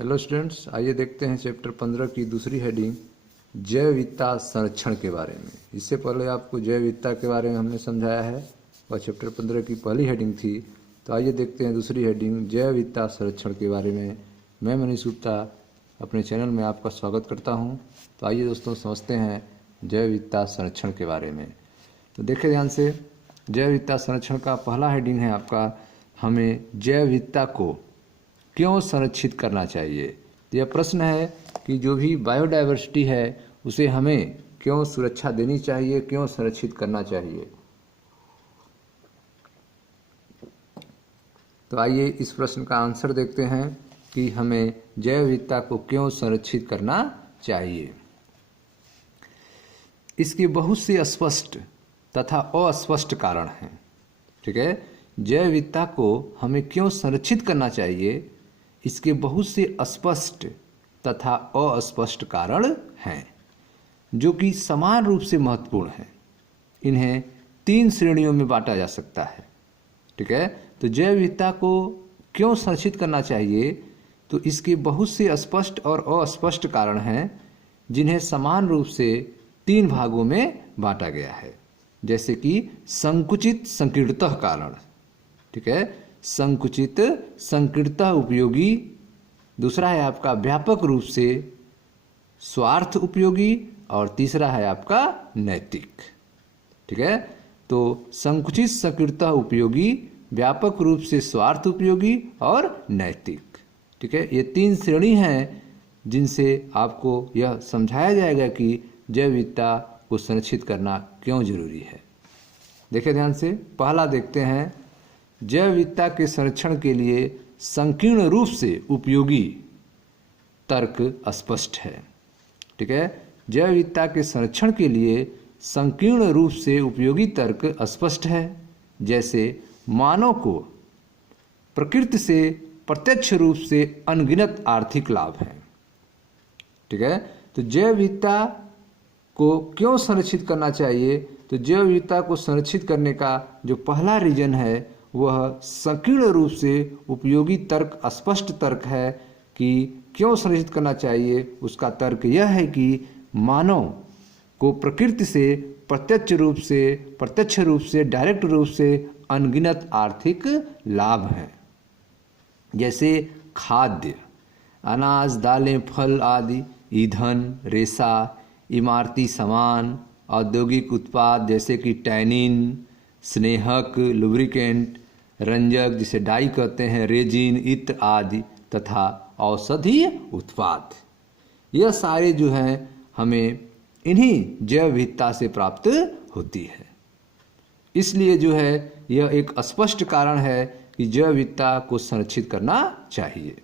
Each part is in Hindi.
हेलो स्टूडेंट्स, आइए देखते हैं चैप्टर 15 की दूसरी हेडिंग जैव विविधता संरक्षण के बारे में। इससे पहले आपको जैव विविधता के बारे में हमने समझाया है और चैप्टर 15 की पहली हेडिंग थी। तो आइए देखते हैं दूसरी हेडिंग जैव विविधता संरक्षण के बारे में। मैं मनीष गुप्ता अपने चैनल में आपका स्वागत करता हूं। तो आइए दोस्तों समझते हैं जैव विविधता संरक्षण के बारे में। तो देखिए ध्यान से, जैव विविधता संरक्षण का पहला हेडिंग है आपका, हमें जैव विविधता को क्यों संरक्षित करना चाहिए। तो यह प्रश्न है कि जो भी बायोडाइवर्सिटी है उसे हमें क्यों सुरक्षा देनी चाहिए, क्यों संरक्षित करना चाहिए। तो आइए इस प्रश्न का आंसर देखते हैं कि हमें जैव विविधता को क्यों संरक्षित करना चाहिए। इसके बहुत से स्पष्ट तथा अस्पष्ट कारण हैं। ठीक है, जैव विविधता को हमें क्यों संरक्षित करना चाहिए, इसके बहुत से स्पष्ट तथा अस्पष्ट कारण हैं जो कि समान रूप से महत्वपूर्ण हैं। इन्हें 3 श्रेणियों में बांटा जा सकता है। ठीक है, तो जैव विविधता को क्यों संरक्षित करना चाहिए, तो इसके बहुत से स्पष्ट और अस्पष्ट कारण हैं जिन्हें समान रूप से 3 भागों में बांटा गया है। जैसे कि संकुचित संकीर्णतः कारण। ठीक है, संकुचित संकीर्णतः उपयोगी। दूसरा है आपका व्यापक रूप से स्वार्थ उपयोगी और तीसरा है आपका नैतिक। ठीक है, तो संकुचित संकीर्णतः उपयोगी, व्यापक रूप से स्वार्थ उपयोगी और नैतिक। ठीक है, ये 3 श्रेणी हैं जिनसे आपको यह समझाया जाएगा कि जैव विविधता को संरक्षित करना क्यों जरूरी है। देखिए ध्यान से, पहला देखते हैं, जैव विविधता के संरक्षण के लिए संकीर्ण रूप से उपयोगी तर्क स्पष्ट है। ठीक है, जैव विविधता के संरक्षण के लिए संकीर्ण रूप से उपयोगी तर्क स्पष्ट है। जैसे मानव को प्रकृति से प्रत्यक्ष रूप से अनगिनत आर्थिक लाभ है। ठीक है, तो जैव विविधता को क्यों संरक्षित करना चाहिए, तो जैव विविधता को संरक्षित करने का जो पहला रीजन है वह संकीर्ण रूप से उपयोगी तर्क स्पष्ट तर्क है कि क्यों संरक्षित करना चाहिए। उसका तर्क यह है कि मानव को प्रकृति से प्रत्यक्ष रूप से डायरेक्ट रूप से अनगिनत आर्थिक लाभ हैं। जैसे खाद्य, अनाज, दालें, फल आदि, ईंधन, रेशा, इमारती सामान, औद्योगिक उत्पाद जैसे कि टैनिन, स्नेहक, लुब्रिकेंट, रंजक जिसे डाई कहते हैं, रेजिन, इत्र आदि, तथा औषधीय उत्पाद। यह सारे जो हैं हमें इन्हीं जैव विविधता से प्राप्त होती है। इसलिए जो है यह एक स्पष्ट कारण है कि जैव विविधता को संरक्षित करना चाहिए।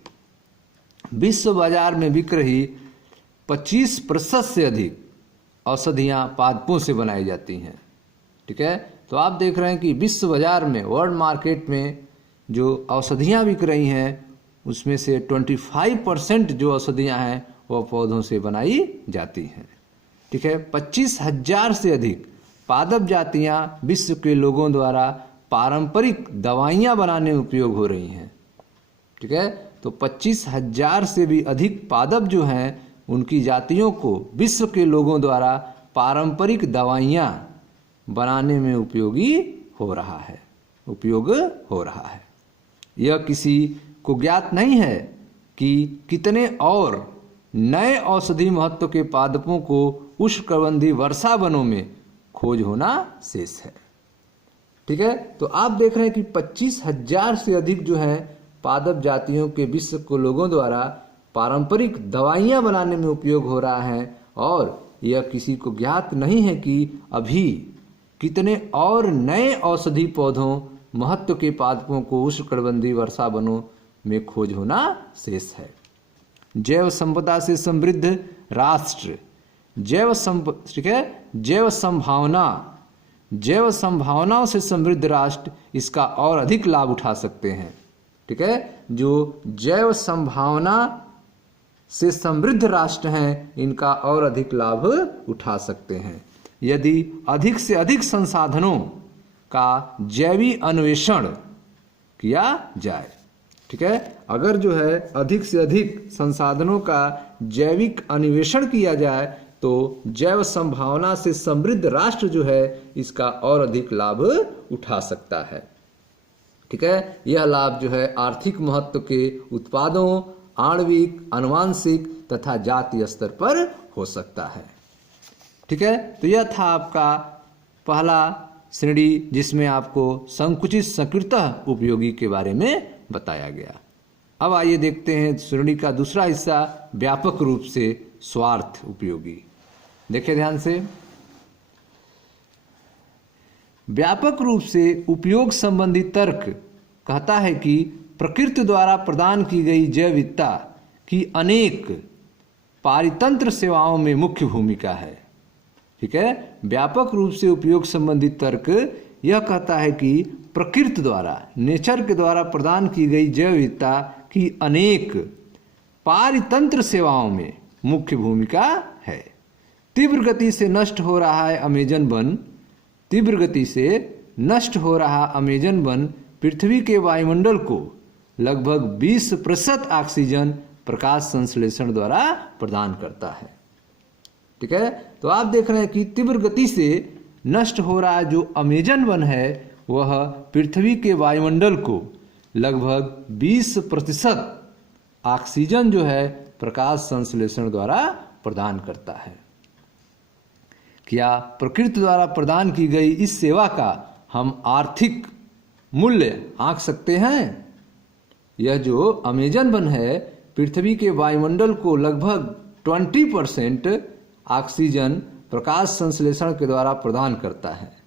विश्व बाजार में बिक रही 25% से अधिक औषधियाँ पादपों से बनाई जाती हैं। ठीक है, तो आप देख रहे हैं कि विश्व बाजार में, वर्ल्ड मार्केट में जो औषधियाँ बिक रही हैं उसमें से 25% जो औषधियाँ हैं वह पौधों से बनाई जाती हैं। ठीक है, 25,000 से अधिक पादप जातियाँ विश्व के लोगों द्वारा पारंपरिक दवाइयाँ बनाने में उपयोग हो रही हैं। ठीक है, तो 25,000 से भी अधिक पादप जो हैं उनकी जातियों को विश्व के लोगों द्वारा पारंपरिक दवाइयाँ बनाने में उपयोग हो रहा है। यह किसी को ज्ञात नहीं है कि कितने और नए औषधि महत्व के पादपों को उष्णकटिबंधीय वर्षा वनों में खोज होना शेष है। ठीक है, तो आप देख रहे हैं कि 25,000 से अधिक जो है पादप जातियों के विश्व के लोगों द्वारा पारंपरिक दवाइयाँ बनाने में उपयोग हो रहा है, और यह किसी को ज्ञात नहीं है कि अभी कितने और नए औषधि पौधों महत्व के पादपों को उष्णकटिबंधीय वर्षा वनों में खोज होना शेष है। जैव संपदा से समृद्ध राष्ट्र, जैव संभावनाओं से समृद्ध राष्ट्र इसका और अधिक लाभ उठा सकते हैं। ठीक है, जो जैव संभावना से समृद्ध राष्ट्र हैं इनका और अधिक लाभ उठा सकते हैं यदि अधिक से अधिक संसाधनों का जैविक अन्वेषण किया जाए। ठीक है। अगर जो है अधिक से अधिक संसाधनों का जैविक अन्वेषण किया जाए तो जैव संभावना से समृद्ध राष्ट्र जो है इसका और अधिक लाभ उठा सकता है। ठीक है। यह लाभ जो है आर्थिक महत्व के उत्पादों, आणविक, आनुवांशिक तथा जातीय स्तर पर हो सकता है। ठीक है। तो यह था आपका पहला श्रेणी जिसमें आपको संकुचित सकृतः उपयोगी के बारे में बताया गया। अब आइए देखते हैं श्रेणी का दूसरा हिस्सा, व्यापक रूप से स्वार्थ उपयोगी। देखिए ध्यान से, व्यापक रूप से उपयोग संबंधी तर्क कहता है कि प्रकृति द्वारा प्रदान की गई जैव विविधता की अनेक पारितंत्र सेवाओं में मुख्य भूमिका है। ठीक है। व्यापक रूप से उपयोग संबंधी तर्क यह कहता है कि प्रकृति द्वारा, नेचर के द्वारा प्रदान की गई जैव विविधता की अनेक पारितंत्र सेवाओं में मुख्य भूमिका है। तीव्र गति से नष्ट हो रहा है अमेजन वन, तीव्र गति से नष्ट हो रहा अमेजन वन पृथ्वी के वायुमंडल को लगभग 20% ऑक्सीजन प्रकाश संश्लेषण द्वारा प्रदान करता है। ठीक है। तो आप देख रहे हैं कि तीव्र गति से नष्ट हो रहा जो अमेजन वन है वह पृथ्वी के वायुमंडल को लगभग 20% ऑक्सीजन जो है प्रकाश संश्लेषण द्वारा प्रदान करता है। क्या प्रकृति द्वारा प्रदान की गई इस सेवा का हम आर्थिक मूल्य आंक सकते हैं? यह जो अमेजन वन है पृथ्वी के वायुमंडल को लगभग 20% ऑक्सीजन प्रकाश संश्लेषण के द्वारा प्रदान करता है।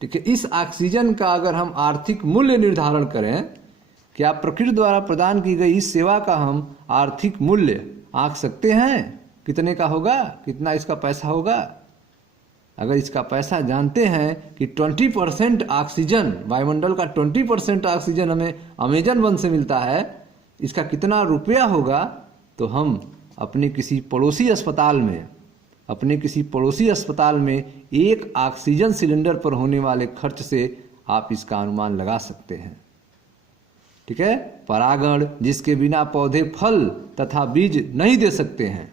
ठीक है। इस ऑक्सीजन का अगर हम आर्थिक मूल्य निर्धारण करें, क्या प्रकृति द्वारा प्रदान की गई इस सेवा का हम आर्थिक मूल्य आंक सकते हैं? कितने का होगा, कितना इसका पैसा होगा? अगर इसका पैसा जानते हैं कि 20% ऑक्सीजन, वायुमंडल का 20% ऑक्सीजन हमें अमेजन वन से मिलता है, इसका कितना रुपया होगा, तो हम अपने किसी पड़ोसी अस्पताल में एक ऑक्सीजन सिलेंडर पर होने वाले खर्च से आप इसका अनुमान लगा सकते हैं। ठीक है। परागण, जिसके बिना पौधे फल तथा बीज नहीं दे सकते हैं,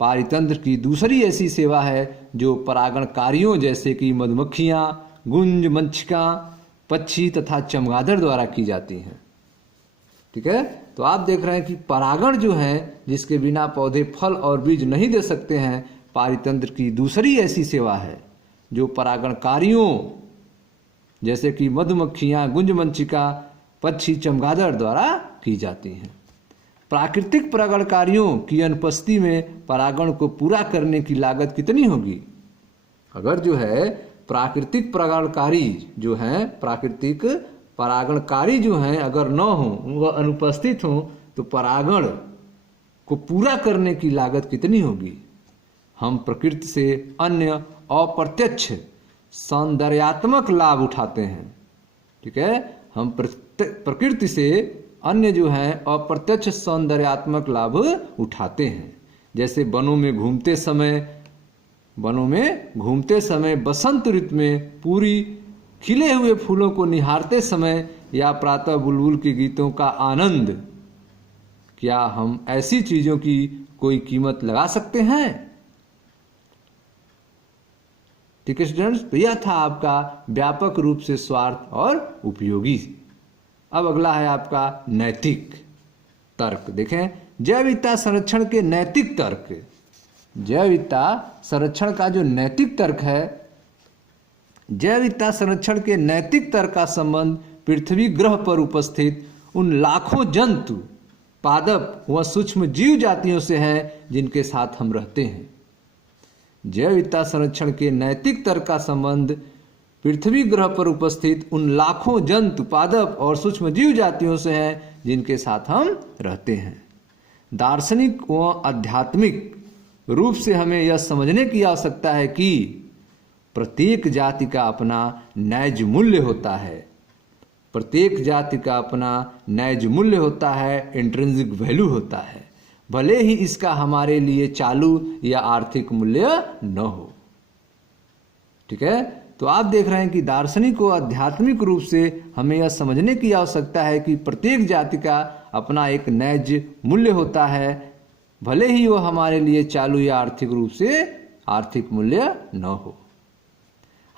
पारितंत्र की दूसरी ऐसी सेवा है जो परागणकारियों जैसे कि मधुमक्खियां, गुंज, मंचिका, पक्षी तथा चमगादड़ द्वारा की जाती हैं। ठीक है। तो आप देख रहे हैं कि परागण जो है जिसके बिना पौधे फल और बीज नहीं दे सकते हैं, पारितंत्र की दूसरी ऐसी सेवा है जो परागणकारियों जैसे कि मधुमक्खियां, गुंज, मंचिका, पक्षी, चमगादड़ द्वारा की जाती हैं। प्राकृतिक परागणकारियों की अनुपस्थिति में परागण को पूरा करने की लागत कितनी होगी? अगर जो है प्राकृतिक परागणकारी जो हैं अगर न हो, वह अनुपस्थित हो, तो परागण को पूरा करने की लागत कितनी होगी? हम प्रकृति से अन्य अप्रत्यक्ष सौंदर्यात्मक लाभ उठाते हैं। ठीक है। हम प्रकृति से अन्य जो हैं अप्रत्यक्ष सौंदर्यात्मक लाभ उठाते हैं, जैसे वनों में घूमते समय बसंत ऋतु में पूरी खिले हुए फूलों को निहारते समय या प्रातः बुलबुल के गीतों का आनंद। क्या हम ऐसी चीजों की कोई कीमत लगा सकते हैं? ठीक है स्टूडेंट्स। तो यह था आपका व्यापक रूप से स्वार्थ और उपयोगी। अब अगला है आपका नैतिक तर्क। देखें, जैव विविधता संरक्षण के नैतिक तर्क। जैव विविधता संरक्षण का जो नैतिक तर्क है, जैव विविधता संरक्षण के नैतिक तर्क का संबंध पृथ्वी ग्रह पर उपस्थित उन लाखों जंतु, पादप व सूक्ष्म जीव जातियों से है जिनके साथ हम रहते हैं। जैव विविधता संरक्षण के नैतिक तर्क का संबंध पृथ्वी ग्रह पर उपस्थित उन लाखों जंतु, पादप और सूक्ष्म जीव जातियों से है जिनके साथ हम रहते हैं। दार्शनिक व आध्यात्मिक रूप से हमें यह समझने की आवश्यकता है कि प्रत्येक जाति का अपना न्याय्य मूल्य होता है। प्रत्येक जाति का अपना न्याय्य मूल्य होता है, इंट्रिंसिक वैल्यू होता है, भले ही इसका हमारे लिए चालू या आर्थिक मूल्य न हो। ठीक है। तो आप देख रहे हैं कि दार्शनिक को आध्यात्मिक रूप से हमें यह समझने की आवश्यकता है कि प्रत्येक जाति का अपना एक न्याय्य मूल्य होता है, भले ही वो हमारे लिए चालू या आर्थिक रूप से आर्थिक मूल्य न हो।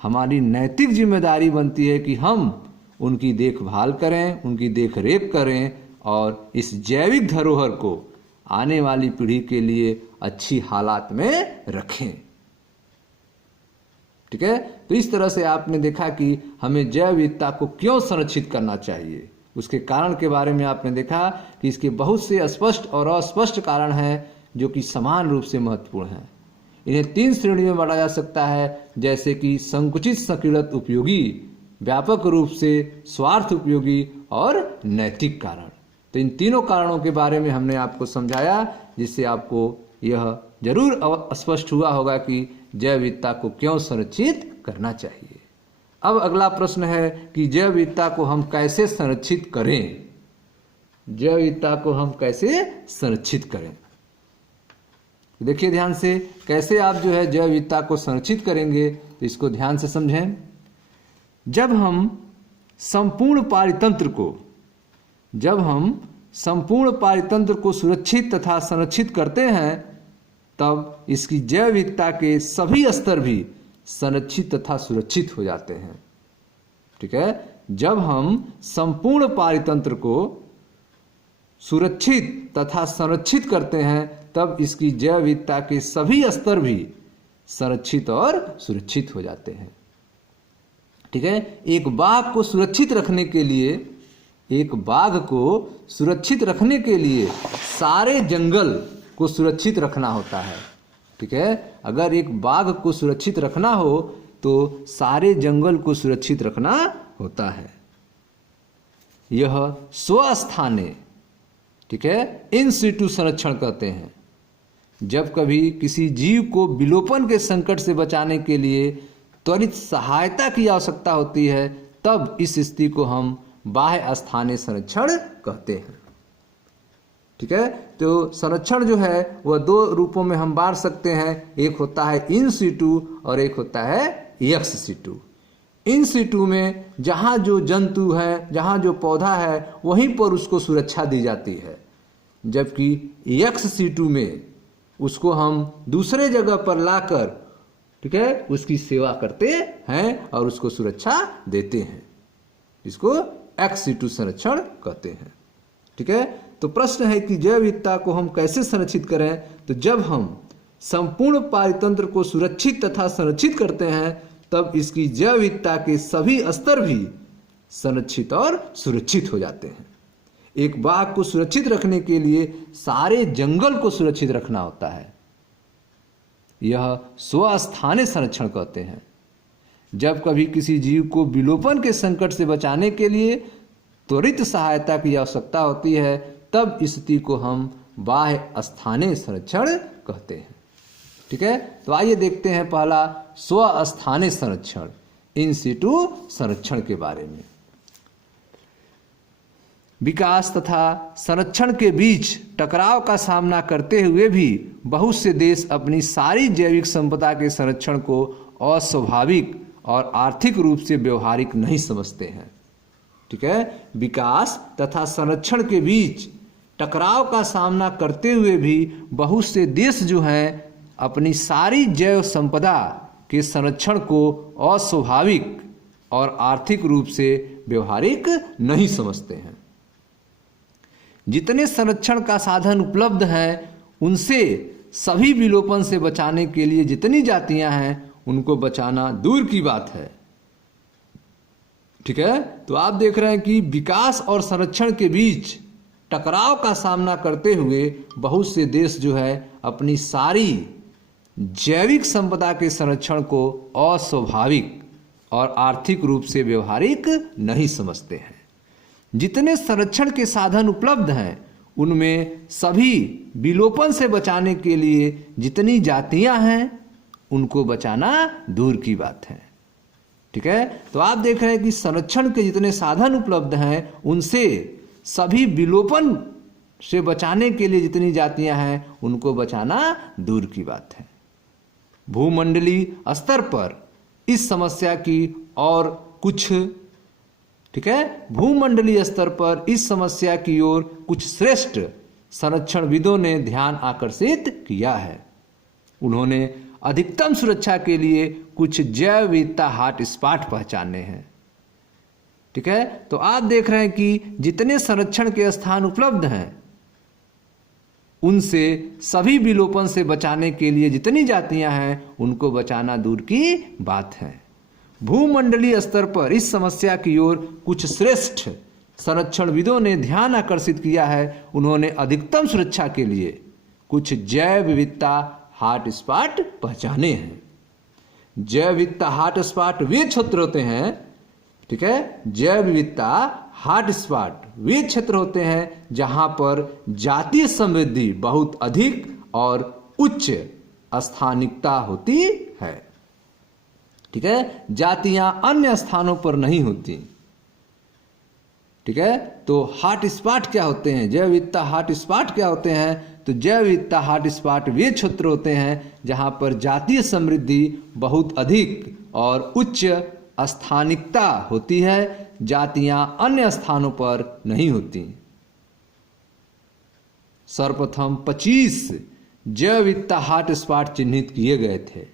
हमारी नैतिक जिम्मेदारी बनती है कि हम उनकी देखभाल करें, उनकी देखरेख करें और इस जैविक धरोहर को आने वाली पीढ़ी के लिए अच्छी हालात में रखें। ठीक है, तो इस तरह से आपने देखा कि हमें जैव विविधता को क्यों संरक्षित करना चाहिए, उसके कारण के बारे में आपने देखा कि इसके बहुत से स्पष्ट और अस्पष्ट कारण हैं जो कि समान रूप से महत्वपूर्ण हैं। इन्हें 3 श्रेणियों में बांटा जा सकता है, जैसे कि संकुचित संकीर्णत उपयोगी, व्यापक रूप से स्वार्थ उपयोगी और नैतिक कारण। तो इन तीनों कारणों के बारे में हमने आपको समझाया, जिससे आपको यह जरूर स्पष्ट हुआ होगा कि जैव विविधता को क्यों संरक्षित करना चाहिए। अब अगला प्रश्न है कि जैव विविधता को हम कैसे संरक्षित करें। जैव विविधता को हम कैसे संरक्षित करें, देखिए ध्यान से, कैसे आप जो है जैव विविधता को संरक्षित करेंगे, तो इसको ध्यान से समझें। जब हम संपूर्ण पारितंत्र को सुरक्षित तथा संरक्षित करते हैं, तब इसकी जैव विविधता के सभी स्तर भी संरक्षित तथा सुरक्षित हो जाते हैं। ठीक है, जब हम संपूर्ण पारितंत्र को सुरक्षित तथा संरक्षित करते हैं, तब इसकी जैव विविधता के सभी स्तर भी संरक्षित और सुरक्षित हो जाते हैं। ठीक है, एक बाघ को सुरक्षित रखने के लिए सारे जंगल को सुरक्षित रखना होता है। ठीक है, अगर एक बाघ को सुरक्षित रखना हो तो सारे जंगल को सुरक्षित रखना होता है। यह स्वस्थाने, ठीक है, इन सिटू संरक्षण कहते हैं। जब कभी किसी जीव को विलोपन के संकट से बचाने के लिए त्वरित सहायता की आवश्यकता होती है, तब इस स्थिति को हम बाह्य स्थानीय संरक्षण कहते हैं। ठीक है, तो संरक्षण जो है वह 2 रूपों में हम बांट सकते हैं, एक होता है इन सिटू और एक होता है एक्स सिटू। इन सिटू में जहाँ जो जंतु है, जहाँ जो पौधा है, वहीं पर उसको सुरक्षा दी जाती है, जबकि एक्स सिटू में उसको हम दूसरे जगह पर लाकर, ठीक है, उसकी सेवा करते हैं और उसको सुरक्षा देते हैं। इसको एक्स सिटू संरक्षण कहते हैं। ठीक है, तो प्रश्न है कि जैव विविधता को हम कैसे संरक्षित करें। तो जब हम संपूर्ण पारितंत्र को सुरक्षित तथा संरक्षित करते हैं, तब इसकी जैव विविधता के सभी स्तर भी संरक्षित और सुरक्षित हो जाते हैं। एक बाघ को सुरक्षित रखने के लिए सारे जंगल को सुरक्षित रखना होता है, यह स्वस्थानीय संरक्षण कहते हैं। जब कभी किसी जीव को विलोपन के संकट से बचाने के लिए त्वरित सहायता की आवश्यकता होती है, तब इस स्थिति को हम बाह्य स्थानीय संरक्षण कहते हैं। ठीक है, तो आइए देखते हैं पहला स्वस्थानीय संरक्षण, इन सिटू संरक्षण के बारे में। विकास तथा संरक्षण के बीच टकराव का सामना करते हुए भी बहुत से देश अपनी सारी जैविक संपदा के संरक्षण को अस्वाभाविक और आर्थिक रूप से व्यवहारिक नहीं समझते हैं। ठीक है, विकास तथा संरक्षण के बीच टकराव का सामना करते हुए भी बहुत से देश जो हैं अपनी सारी जैव संपदा के संरक्षण को अस्वाभाविक और आर्थिक रूप से व्यवहारिक नहीं समझते हैं। जितने संरक्षण का साधन उपलब्ध हैं, उनसे सभी विलोपन से बचाने के लिए जितनी जातियां हैं, उनको बचाना दूर की बात है। ठीक है, तो आप देख रहे हैं कि विकास और संरक्षण के बीच टकराव का सामना करते हुए बहुत से देश जो है अपनी सारी जैविक संपदा के संरक्षण को अस्वाभाविक और आर्थिक रूप से व्यवहारिक नहीं समझते हैं। जितने संरक्षण के साधन उपलब्ध हैं, उनमें सभी विलोपन से बचाने के लिए जितनी जातियां हैं, उनको बचाना दूर की बात है। ठीक है, तो आप देख रहे हैं कि संरक्षण के जितने साधन उपलब्ध हैं, उनसे सभी विलोपन से बचाने के लिए जितनी जातियां हैं, उनको बचाना दूर की बात है। भूमंडलीय स्तर पर इस समस्या की और कुछ, ठीक है, भूमंडलीय स्तर पर इस समस्या की ओर कुछ श्रेष्ठ संरक्षणविदों ने ध्यान आकर्षित किया है। उन्होंने अधिकतम सुरक्षा के लिए कुछ जैव विविधता हॉटस्पॉट पहचाने हैं। ठीक है, तो आप देख रहे हैं कि जितने संरक्षण के स्थान उपलब्ध हैं उनसे सभी विलोपन से बचाने के लिए जितनी जातियां हैं उनको बचाना दूर की बात है। भूमंडलीय स्तर पर इस समस्या की ओर कुछ श्रेष्ठ संरक्षणविदों ने ध्यान आकर्षित किया है। उन्होंने अधिकतम सुरक्षा के लिए कुछ जैव विविधता हॉटस्पॉट पहचाने हैं। जैव विविधता हॉटस्पॉट वे क्षेत्र होते हैं, ठीक है, जैव विविधता हॉटस्पॉट वे क्षेत्र होते हैं जहां पर जातीय समृद्धि बहुत अधिक और उच्च स्थानिकता होती है। ठीक है, जातियां अन्य स्थानों पर नहीं होती। ठीक है, तो हॉटस्पॉट क्या होते हैं, जैव विविधता हॉटस्पॉट क्या होते हैं? तो जैव विविधता हॉटस्पॉट वे क्षेत्र होते हैं जहां पर जातीय समृद्धि बहुत अधिक और उच्च स्थानिकता होती है, जातियां अन्य स्थानों पर नहीं होती। सर्वप्रथम 25 जैव विविधता हॉटस्पॉट चिन्हित किए गए थे।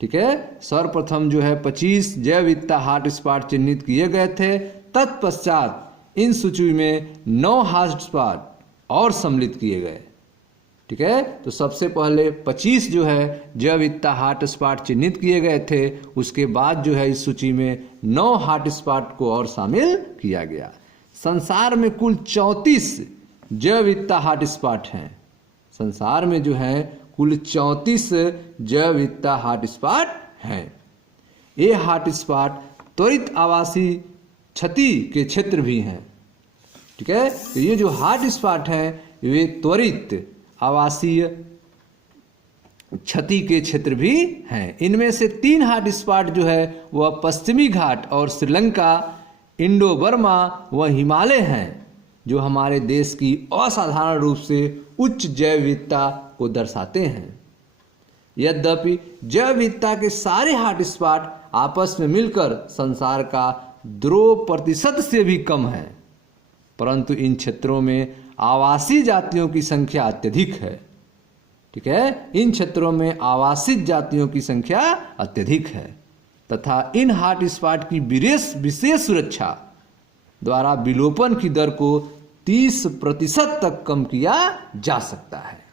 ठीक है, सर्वप्रथम जो है 25 जैव विविधता हॉटस्पॉट चिन्हित किए गए थे। तत्पश्चात इन सूची में 9 हॉटस्पॉट और सम्मिलित किए गए। ठीक है, तो सबसे पहले 25 जो है जैव विविधता हॉटस्पॉट चिन्हित किए गए थे, उसके बाद जो है इस सूची में 9 हॉटस्पॉट को और शामिल किया गया। संसार में कुल 34 जैव विविधता हॉटस्पॉट हैं। संसार में जो है कुल 34 जैव विविधता हॉटस्पॉट हैं। ये हॉटस्पॉट त्वरित आवासीय क्षति के क्षेत्र भी हैं। ठीक है, तो ये जो हॉटस्पॉट हैं वे त्वरित आवासीय क्षति के क्षेत्र भी हैं। इनमें से 3 हॉटस्पॉट जो है वह पश्चिमी घाट और श्रीलंका, इंडो बर्मा व हिमालय हैं, जो हमारे देश की असाधारण रूप से उच्च जैव विविधता को दर्शाते हैं। यद्यपि जैव विविधता के सारे हॉटस्पॉट आपस में मिलकर संसार का 2% से भी कम है, परंतु इन क्षेत्रों में आवासीय जातियों की संख्या अत्यधिक है। ठीक है, इन क्षेत्रों में आवासित जातियों की संख्या अत्यधिक है तथा इन हॉटस्पॉट की विशेष सुरक्षा द्वारा विलोपन की दर को 30% तक कम किया जा सकता है।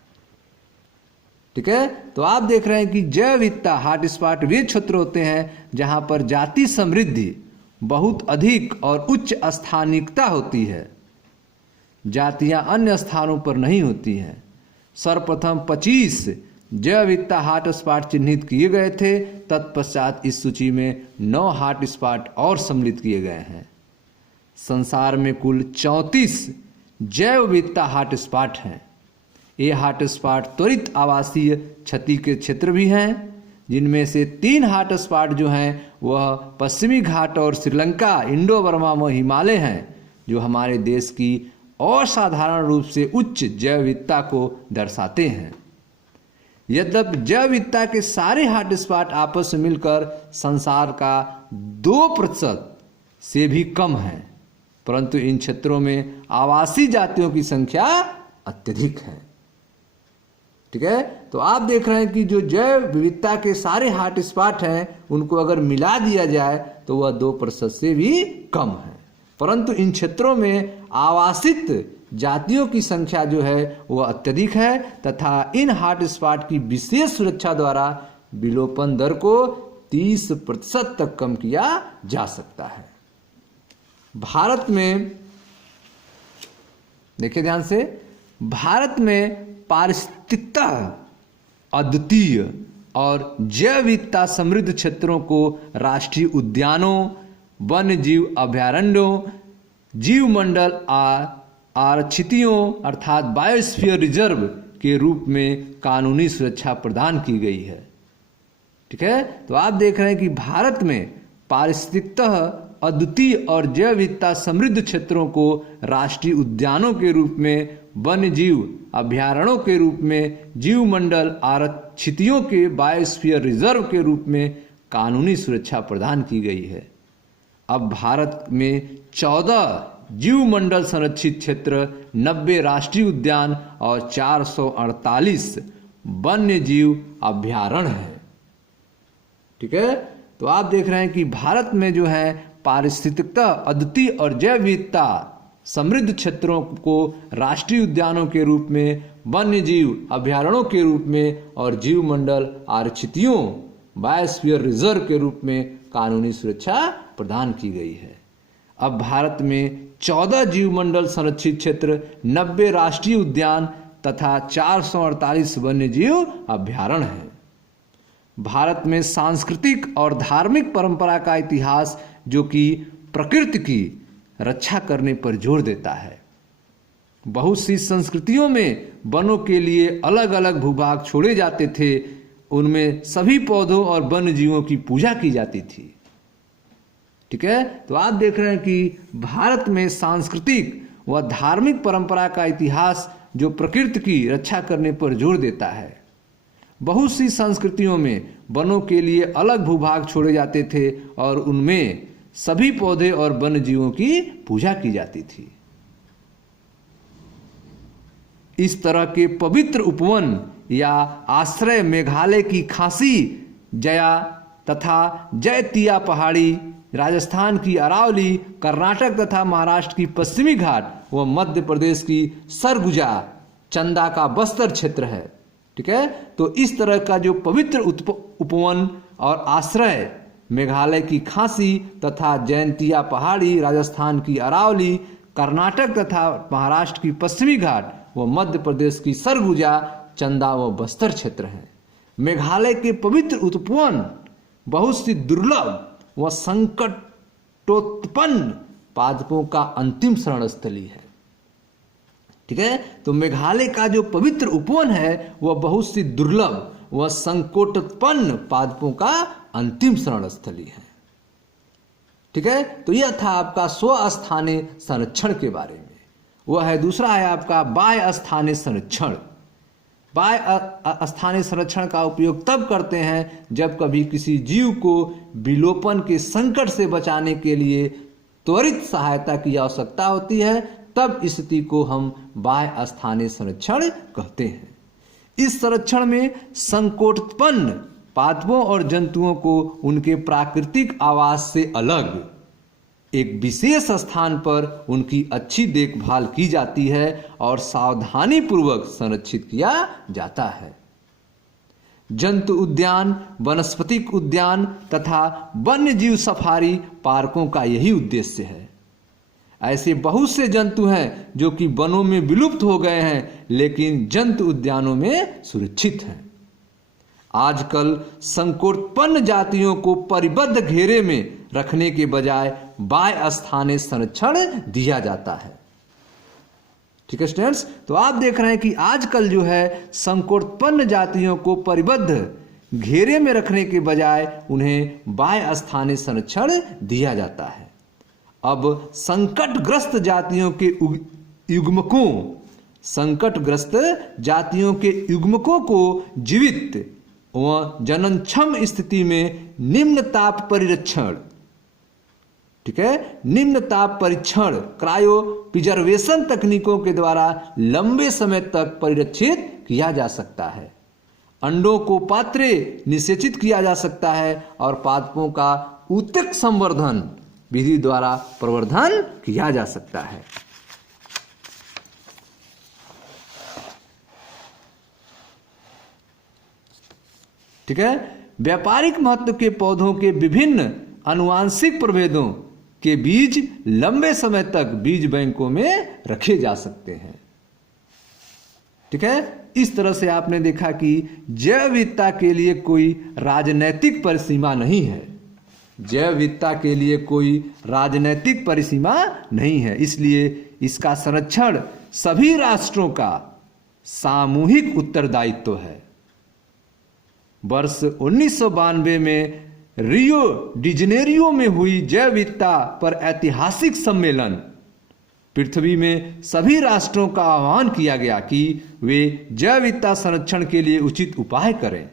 ठीक है, तो आप देख रहे हैं कि जैव विविधता हॉटस्पॉट वे क्षेत्र होते हैं जहां पर जाति समृद्धि बहुत अधिक और उच्च स्थानिकता होती है, जातियां अन्य स्थानों पर नहीं होती हैं। सर्वप्रथम 25 जैव विविधता हॉटस्पॉट चिन्हित किए गए थे। तत्पश्चात इस सूची में 9 हॉटस्पॉट और सम्मिलित किए गए हैं। संसार में कुल 34 जैव विविधता हॉटस्पॉट हैं। ये हॉटस्पॉट त्वरित आवासीय क्षति के क्षेत्र भी हैं, जिनमें से 3 हॉटस्पॉट जो हैं वह पश्चिमी घाट और श्रीलंका, इंडो बर्मा व हिमालय हैं, जो हमारे देश की असाधारण रूप से उच्च जैव विविधता को दर्शाते हैं। यद्यपि जैव विविधता के सारे हॉटस्पॉट आपस में मिलकर संसार का 2% से भी कम है, परंतु इन क्षेत्रों में आवासीय जातियों की संख्या अत्यधिक है। ठीक है, तो आप देख रहे हैं कि जो जैव विविधता के सारे हॉटस्पॉट हैं उनको अगर मिला दिया जाए तो वह 2% से भी कम है, परंतु इन क्षेत्रों में आवासित जातियों की संख्या जो है वह अत्यधिक है तथा इन हॉटस्पॉट की विशेष सुरक्षा द्वारा विलोपन दर को 30% तक कम किया जा सकता है। भारत में देखिए ध्यान से, भारत में पारिस्थितिकता अद्वितीय और जैव विविधता समृद्ध क्षेत्रों को राष्ट्रीय उद्यानों, वन्य जीव अभयारण्यों, जीवमंडल आरक्षितियों अर्थात बायोस्फीयर रिजर्व के रूप में कानूनी सुरक्षा प्रदान की गई है। ठीक है, तो आप देख रहे हैं कि भारत में पारिस्थितिकता अद्वितीय और जैव विविधता समृद्ध क्षेत्रों को राष्ट्रीय उद्यानों के रूप में, वन्य जीव अभयारण्यों के रूप में, जीवमंडल आरक्षितियों के बायोस्फीयर रिजर्व के रूप में कानूनी सुरक्षा प्रदान की गई है। अब भारत में 14 जीवमंडल संरक्षित क्षेत्र, 90 राष्ट्रीय उद्यान और 448 वन्य जीव अभ्यारण्य है। ठीक है, तो आप देख रहे हैं कि भारत में जो है पारिस्थितिकता, अद्वितीय और जैव विविधता समृद्ध क्षेत्रों को राष्ट्रीय उद्यानों के रूप में, वन्य जीव अभ्यारण्यों के रूप में और जीवमंडल आरक्षितियों बायोस्फीयर रिजर्व के रूप में कानूनी सुरक्षा प्रदान की गई है। अब भारत में 14 जीवमंडल संरक्षित क्षेत्र, 90 राष्ट्रीय उद्यान तथा 448 वन्य जीव अभ्यारण्य हैं। भारत में सांस्कृतिक और धार्मिक परंपरा का इतिहास जो कि प्रकृति की रक्षा करने पर जोर देता है। बहुत सी संस्कृतियों में वनों के लिए अलग अलग भूभाग छोड़े जाते थे, उनमें सभी पौधों और वन्य जीवों की पूजा की जाती थी। ठीक है, तो आप देख रहे हैं कि भारत में सांस्कृतिक व धार्मिक परंपरा का इतिहास जो प्रकृति की रक्षा करने पर जोर देता है। बहुत सी संस्कृतियों में वनों के लिए अलग भूभाग छोड़े जाते थे और उनमें सभी पौधे और वन्य जीवों की पूजा की जाती थी। इस तरह के पवित्र उपवन या आश्रय मेघालय की खासी जया तथा जयतिया पहाड़ी, राजस्थान की अरावली, कर्नाटक तथा महाराष्ट्र की पश्चिमी घाट व मध्य प्रदेश की सरगुजा, चंदा का बस्तर क्षेत्र है। ठीक है, तो इस तरह का जो पवित्र उपवन और आश्रय मेघालय की खासी तथा जयंतिया पहाड़ी, राजस्थान की अरावली, कर्नाटक तथा महाराष्ट्र की पश्चिमी घाट व मध्य प्रदेश की सरगुजा, चंदा व बस्तर क्षेत्र है। मेघालय के पवित्र उपवन बहुत सी दुर्लभ व संकटोत्पन्न पादपों का अंतिम शरण स्थली है। ठीक है, तो मेघालय का जो पवित्र उपवन है वह बहुत सी दुर्लभ व संकटोत्पन्न पादपों का अंतिम शरण स्थली है। ठीक है, तो यह था आपका स्वस्थानीय संरक्षण के बारे में। वह है दूसरा है आपका बाह्य स्थानीय संरक्षण। बाह्य स्थानीय संरक्षण का उपयोग तब करते हैं जब कभी किसी जीव को विलोपन के संकट से बचाने के लिए त्वरित सहायता की आवश्यकता होती है, तब स्थिति को हम बाह्य स्थानीय संरक्षण कहते हैं। इस संरक्षण में संकटोत्पन्न पादपों और जंतुओं को उनके प्राकृतिक आवास से अलग एक विशेष स्थान पर उनकी अच्छी देखभाल की जाती है और सावधानी पूर्वक संरक्षित किया जाता है। जंतु उद्यान, वनस्पतिक उद्यान तथा वन्य जीव सफारी पार्कों का यही उद्देश्य है। ऐसे बहुत से जंतु हैं जो कि वनों में विलुप्त हो गए हैं, लेकिन जंतु उद्यानों में सुरक्षित हैं। आजकल संकटोत्पन्न जातियों को परिबद्ध घेरे में रखने के बजाय बाह्य स्थानीय संरक्षण दिया जाता है। ठीक है स्टूडेंट्स, तो आप देख रहे हैं कि आजकल जो है संकटोत्पन्न जातियों को परिबद्ध घेरे में रखने के बजाय उन्हें बाह्य स्थानीय संरक्षण दिया जाता है। अब संकटग्रस्त जातियों के युग्मकों को जीवित व जननक्षम स्थिति में निम्न ताप परिरक्षण, ठीक है, निम्न ताप परीक्षण क्रायो प्रिजर्वेशन तकनीकों के द्वारा लंबे समय तक परिरक्षित किया जा सकता है। अंडों को पात्रे निषेचित किया जा सकता है और पादपों का ऊतक संवर्धन विधि द्वारा प्रवर्धन किया जा सकता है। ठीक है, व्यापारिक महत्व के पौधों के विभिन्न आनुवांशिक प्रभेदों के बीज लंबे समय तक बीज बैंकों में रखे जा सकते हैं। ठीक है, इस तरह से आपने देखा कि जैव विविधता के लिए कोई राजनैतिक परिसीमा नहीं है। जैव विविधता के लिए कोई राजनैतिक परिसीमा नहीं है, इसलिए इसका संरक्षण सभी राष्ट्रों का सामूहिक उत्तरदायित्व है। वर्ष 1992 में रियो डी जेनेरियो में हुई जैव विविधता पर ऐतिहासिक सम्मेलन पृथ्वी में सभी राष्ट्रों का आह्वान किया गया कि वे जैव विविधता संरक्षण के लिए उचित उपाय करें।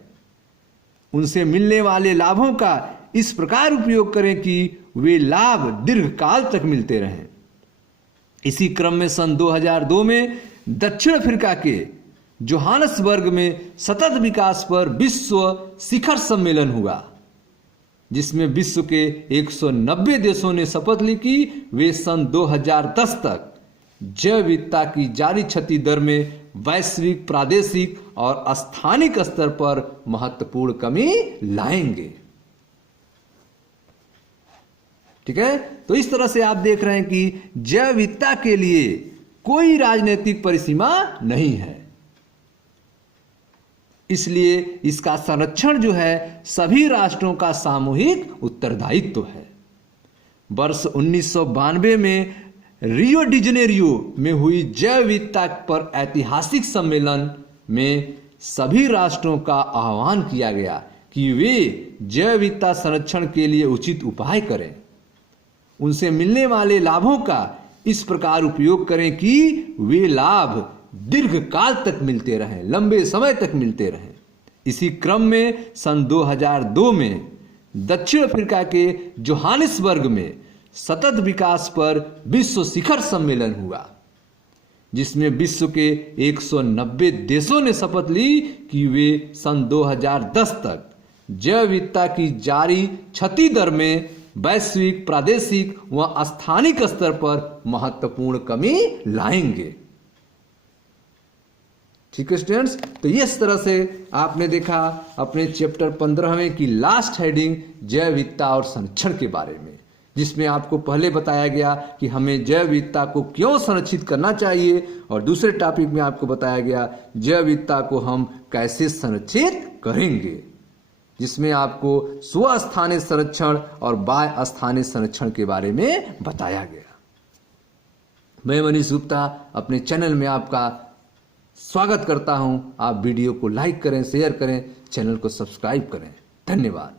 उनसे मिलने वाले लाभों का इस प्रकार उपयोग करें कि वे लाभ दीर्घकाल तक मिलते रहें। इसी क्रम में सन 2002 में दक्षिण अफ्रीका के जोहानसबर्ग में सतत विकास पर विश्व शिखर सम्मेलन हुआ, जिसमें विश्व के 190 देशों ने शपथ ली कि वे सन 2010 तक जैव विविधता की जारी क्षति दर में वैश्विक, प्रादेशिक और स्थानिक स्तर पर महत्वपूर्ण कमी लाएंगे। ठीक है, तो इस तरह से आप देख रहे हैं कि जैव विविधता के लिए कोई राजनीतिक परिसीमा नहीं है, इसलिए इसका संरक्षण जो है सभी राष्ट्रों का सामूहिक उत्तरदायित्व है। वर्ष 1992 में रियो डी जेनेरियो में हुई जैव विविधता पर ऐतिहासिक सम्मेलन में सभी राष्ट्रों का आह्वान किया गया कि वे जैव विविधता संरक्षण के लिए उचित उपाय करें, उनसे मिलने वाले लाभों का इस प्रकार उपयोग करें कि वे लाभ दीर्घकाल तक मिलते रहें, लंबे समय तक मिलते रहें। इसी क्रम में सन 2002 में दक्षिण अफ्रीका के जोहानिसबर्ग में सतत विकास पर विश्व शिखर सम्मेलन हुआ, जिसमें विश्व के 190 देशों ने शपथ ली कि वे सन 2010 तक जैव विविधता की जारी क्षति दर में वैश्विक, प्रादेशिक व स्थानिक स्तर पर महत्वपूर्ण कमी लाएंगे। ठीक है स्टूडेंट्स, तो इस तरह से आपने देखा अपने चैप्टर 15वें की लास्ट हेडिंग जैव विविधता और संरक्षण के बारे में, जिसमें आपको पहले बताया गया कि हमें जैव विविधता को क्यों संरक्षित करना चाहिए, और दूसरे टॉपिक में आपको बताया गया जैव विविधता को हम कैसे संरक्षित करेंगे, जिसमें आपको स्वस्थानिक संरक्षण और बाह्य स्थानिक संरक्षण के बारे में बताया गया। मैं मनीष गुप्ता अपने चैनल में आपका स्वागत करता हूं। आप वीडियो को लाइक करें, शेयर करें, चैनल को सब्सक्राइब करें। धन्यवाद।